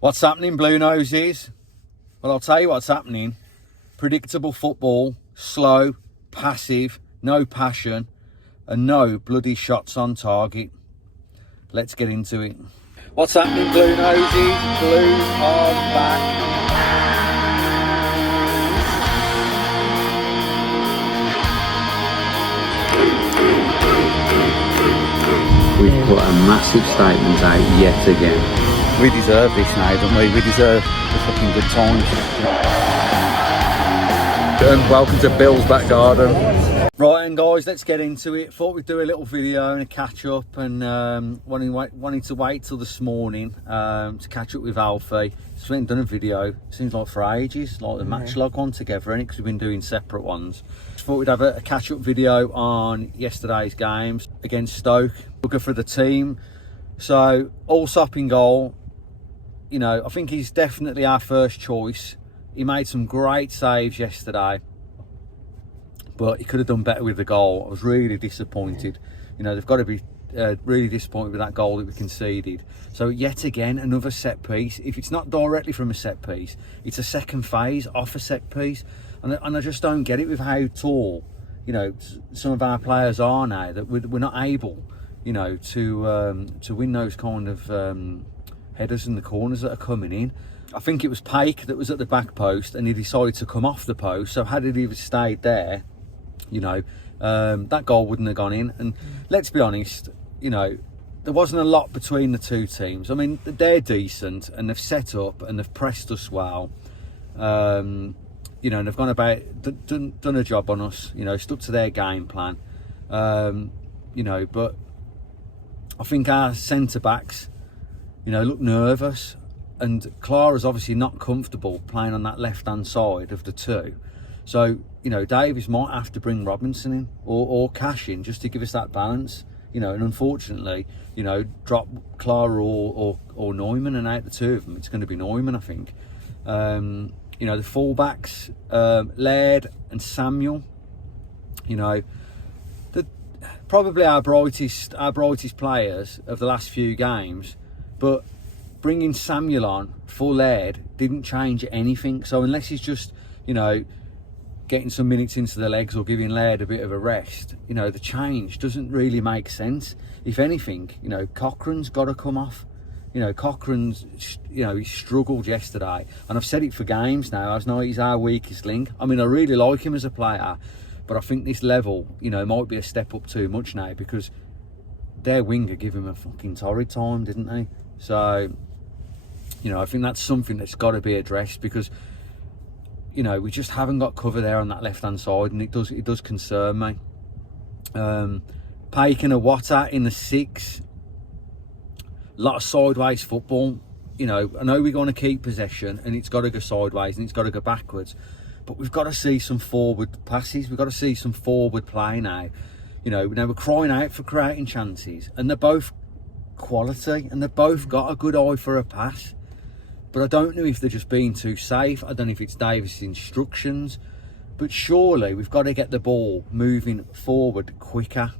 What's happening, Blue Noses? Well, I'll tell you what's happening. Predictable football, slow, passive, no passion, and no bloody shots on target. Let's get into it. What's happening, Blue Noses? Blues are back. We've put a massive statement out yet again. We deserve this now, don't we? We deserve the fucking good times. And welcome to Bill's back garden. Right, and guys, let's get into it. Thought we'd do a little video and a catch up, and wanted to wait till this morning to catch up with Alfie. So we haven't done a video, seems like for ages, like the match log one together, because we've been doing separate ones. Just thought we'd have a catch up video on yesterday's games against Stoke. Looking for the team. So Allsop in goal. You know, I think he's definitely our first choice. He made some great saves yesterday, but he could have done better with the goal. I was really disappointed. You know, they've got to be really disappointed with that goal that we conceded. So yet again, another set piece. If it's not directly from a set piece, it's a second phase off a set piece. And I just don't get it with how tall, you know, some of our players are now, that we're not able, you know, to win those kind of headers in the corners that are coming in. I think it was Pike that was at the back post and he decided to come off the post. So had he stayed there, you know, that goal wouldn't have gone in. And let's be honest, you know, there wasn't a lot between the two teams. I mean, they're decent and they've set up and they've pressed us well. You know, and they've gone about, done a job on us, you know, stuck to their game plan. You know, but I think our centre-backs, you know, look nervous, and Clara's obviously not comfortable playing on that left-hand side of the two. So, you know, Davies might have to bring Robinson in or Cash in just to give us that balance, you know, and unfortunately, you know, drop Clara or Neumann, and out the two of them, it's going to be Neumann, I think. You know, the fullbacks, Laird and Samuel, you know, probably our brightest players of the last few games. But bringing Samuel on for Laird didn't change anything. So unless he's just, you know, getting some minutes into the legs or giving Laird a bit of a rest, you know, the change doesn't really make sense. If anything, you know, Cochrane's got to come off. You know, Cochrane's, you know, he struggled yesterday. And I've said it for games now. I know he's our weakest link. I mean, I really like him as a player. But I think this level, you know, might be a step up too much now, because their winger gave him a fucking torrid time, didn't they? So, you know, I think that's something that's got to be addressed, because, you know, we just haven't got cover there on that left-hand side, and it does concern me. Pike and Awata in the 6. A lot of sideways football. You know, I know we're going to keep possession, and it's got to go sideways, and it's got to go backwards. But we've got to see some forward passes. We've got to see some forward play now. You know, now we're crying out for creating chances, and they're both quality, and they've both got a good eye for a pass. But I don't know if they're just being too safe. I don't know if it's Davis' instructions, but surely we've got to get the ball moving forward quicker,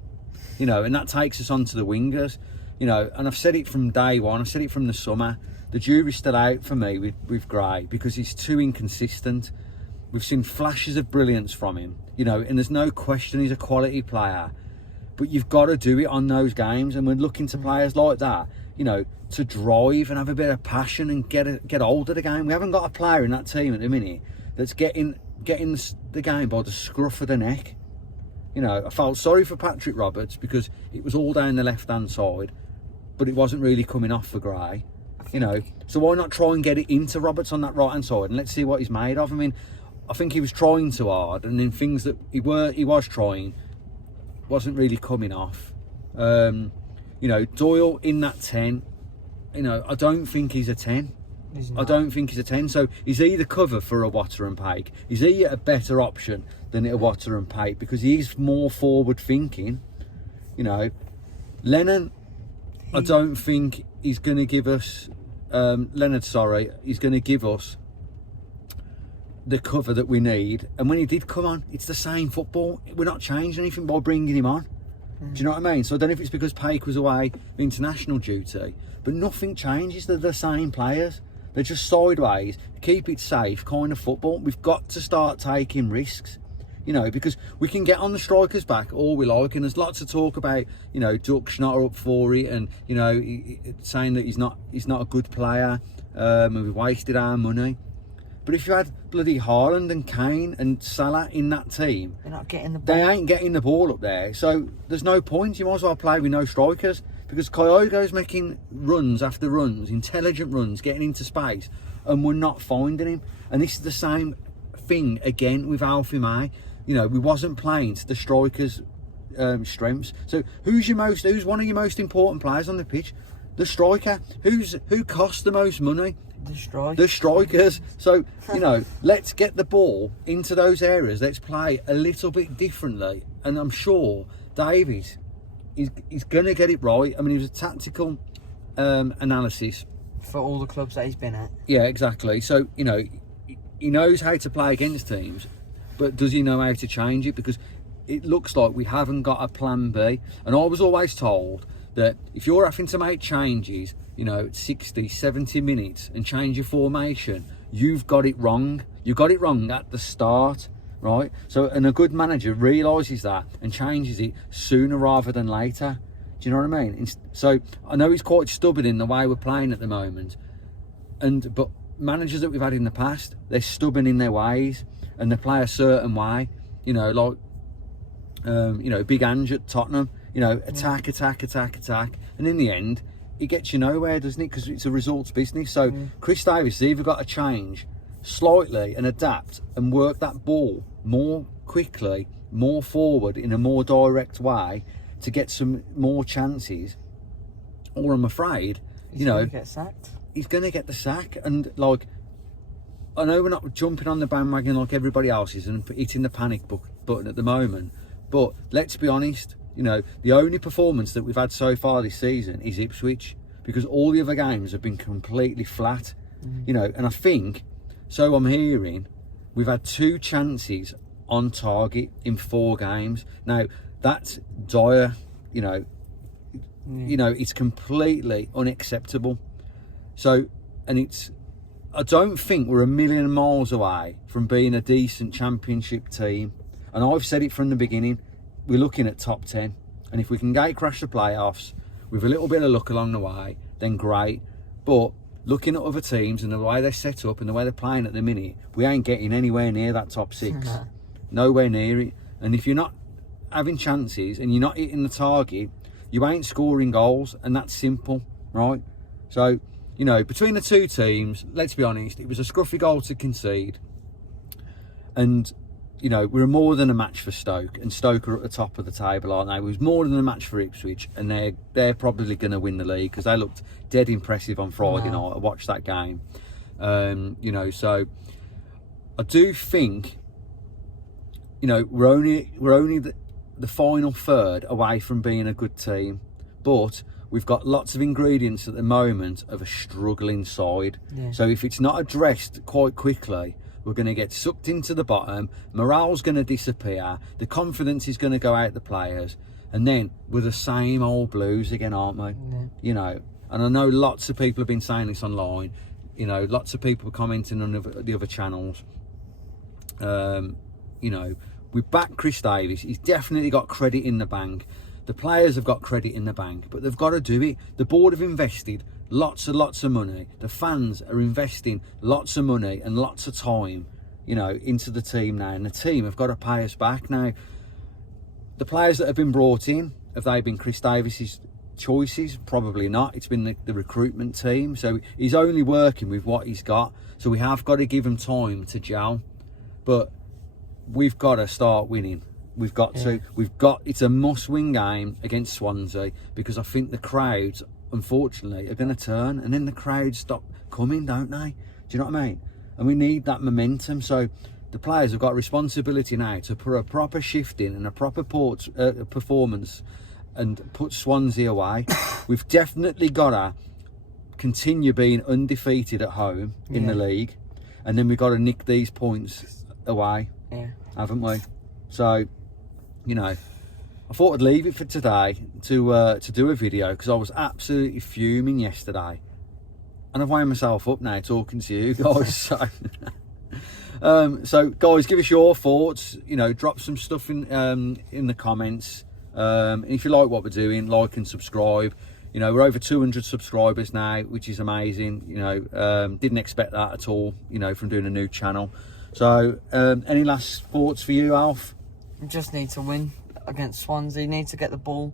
you know, and that takes us onto the wingers, you know. And I've said it from day one, I've said it from the summer, the jury's still out for me with Gray, because he's too inconsistent. We've seen flashes of brilliance from him, you know, and there's no question he's a quality player. But you've got to do it on those games, and we're looking to players like that, you know, to drive and have a bit of passion and get hold of the game. We haven't got a player in that team at the minute that's getting the game by the scruff of the neck. You know, I felt sorry for Patrick Roberts, because it was all down the left-hand side, but it wasn't really coming off for Gray, you know. So why not try and get it into Roberts on that right-hand side, and let's see what he's made of. I mean, I think he was trying too hard, and then things that he was trying wasn't really coming off. You know, Doyle in that 10, you know, I don't think he's a 10. I don't think he's a 10. So he's either cover for Awata and Pike. Is he a better option than Awata and Pike, because he's more forward thinking? You know, Lennon, I don't think he's going to give us, he's going to give us the cover that we need. And when he did come on, it's the same football. We're not changing anything by bringing him on. Do you know what I mean? So I don't know if it's because Pike was away international duty, but nothing changes. They're the same players. They're just sideways, keep it safe kind of football. We've got to start taking risks, you know, because we can get on the strikers' back all we like, and there's lots of talk about, you know, Duck's not up for it, and, you know, saying that he's not a good player, and we wasted our money. But if you had bloody Haaland and Kane and Salah in that team, they're not getting the ball. They ain't getting the ball up there, so there's no point. You might as well play with no strikers, because Kyogo's making runs after runs, intelligent runs, getting into space, and we're not finding him. And this is the same thing again with Alfie May. You know, we wasn't playing to the strikers' strengths. So who's one of your most important players on the pitch? The striker. Who costs the most money? The strikers. So, you know, let's get the ball into those areas. Let's play a little bit differently. And I'm sure Davies he's going to get it right. I mean, it was a tactical analysis. For all the clubs that he's been at. Yeah, exactly. So, you know, he knows how to play against teams, but does he know how to change it? Because it looks like we haven't got a plan B. And I was always told that if you're having to make changes, you know, 60, 70 minutes and change your formation, you've got it wrong. You got it wrong at the start, right? So, and a good manager realises that and changes it sooner rather than later. Do you know what I mean? So I know he's quite stubborn in the way we're playing at the moment, but managers that we've had in the past, they're stubborn in their ways and they play a certain way. You know, like you know, Big Ange at Tottenham. You know, attack, and in the end, it gets you nowhere, doesn't it? Because it's a results business. So Chris Davies has either got to change slightly and adapt and work that ball more quickly, more forward in a more direct way to get some more chances, or I'm afraid, he's going to get sacked. He's going to get the sack. And like, I know we're not jumping on the bandwagon like everybody else is and hitting the panic button at the moment, but let's be honest. You know, the only performance that we've had so far this season is Ipswich, because all the other games have been completely flat. You know, and I think, so I'm hearing, we've had 2 chances on target in 4 games. Now, that's dire, you know. You know, it's completely unacceptable. So, and I don't think we're a million miles away from being a decent championship team. And I've said it from the beginning. We're looking at top 10, and if we can crash the playoffs with a little bit of luck along the way, then great. But looking at other teams and the way they're set up and the way they're playing at the minute, we ain't getting anywhere near that top 6. Nowhere near it. And if you're not having chances and you're not hitting the target, you ain't scoring goals, and that's simple, right? So, you know, between the 2 teams, let's be honest, it was a scruffy goal to concede, and you know, we're more than a match for Stoke, and Stoke are at the top of the table, aren't they? It was more than a match for Ipswich, and they're probably going to win the league, because they looked dead impressive on Friday night. I watched that game. You know, so I do think, you know, we're only the final third away from being a good team, but we've got lots of ingredients at the moment of a struggling side. So if it's not addressed quite quickly, we're going to get sucked into the bottom, morale's going to disappear, the confidence is going to go out the players, and then we're the same old Blues again, aren't we? You know, and I know lots of people have been saying this online, you know, lots of people commenting on the other channels. You know, we back Chris Davies, he's definitely got credit in the bank, the players have got credit in the bank, but they've got to do it. The board have invested lots of money, the fans are investing lots of money and lots of time, you know, into the team now, and the team have got to pay us back. Now, the players that have been brought in, have they been Chris Davies's choices? Probably not. It's been the recruitment team, so he's only working with what he's got, so we have got to give him time to gel. But we've got to start winning. We've got to. It's a must-win game against Swansea, because I think the crowds, unfortunately, are going to turn, and then the crowds stop coming, don't they? Do you know what I mean? And we need that momentum. So the players have got responsibility now to put a proper shift in and a proper performance and put Swansea away. We've definitely got to continue being undefeated at home in the league, and then we've got to nick these points away, haven't we? So, you know, I thought I'd leave it for today to do a video, because I was absolutely fuming yesterday. and I've wound myself up now talking to you guys. So, so guys, give us your thoughts. You know, drop some stuff in the comments. And if you like what we're doing, like and subscribe. You know, we're over 200 subscribers now, which is amazing. You know, didn't expect that at all, you know, from doing a new channel. So, any last thoughts for you, Alf? We just need to win against Swansea. Need to get the ball.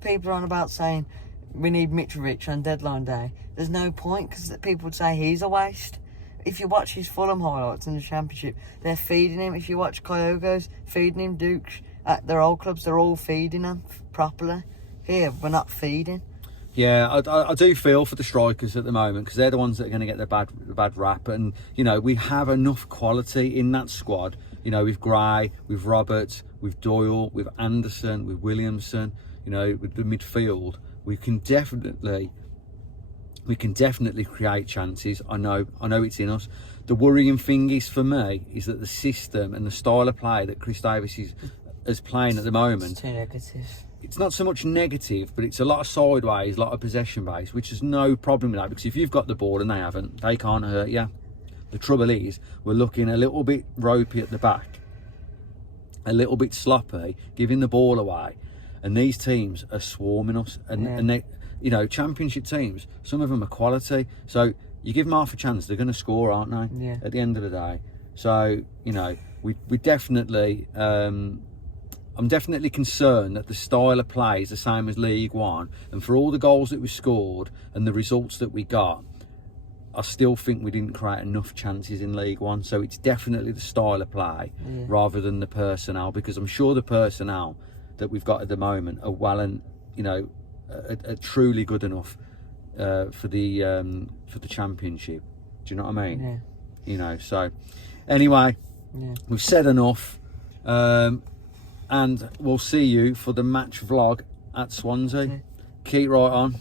People are on about saying we need Mitrovic on deadline day. There's no point, because people would say he's a waste. If you watch his Fulham highlights in the Championship, they're feeding him. If you watch Kyogo's feeding him, Dukes at their old clubs, they're all feeding him properly. Here, we're not feeding. Yeah, I do feel for the strikers at the moment, because they're the ones that are going to get the bad rap. And, you know, we have enough quality in that squad. You know, with Gray, with Roberts, with Doyle, with Anderson, with Williamson, you know, with the midfield. We can definitely create chances. I know it's in us. The worrying thing is, for me, is that the system and the style of play that Chris Davis is playing at the moment, It's too negative. it's not so much negative, but it's a lot of sideways, a lot of possession base, which is no problem with that, because if you've got the ball and they haven't, they can't hurt you. The trouble is, we're looking a little bit ropey at the back, a little bit sloppy, giving the ball away, and these teams are swarming us. And they, you know, Championship teams, some of them are quality, so you give them half a chance, they're going to score, aren't they? Yeah. At the end of the day. So, you know, we definitely, I'm definitely concerned that the style of play is the same as League One, and for all the goals that we scored and the results that we got, I still think we didn't create enough chances in League One. So it's definitely the style of play rather than the personnel, because I'm sure the personnel that we've got at the moment are well and, you know, are truly good enough for the Championship. Do you know what I mean? Yeah. You know, so anyway, we've said enough. And we'll see you for the match vlog at Swansea. Keep right on.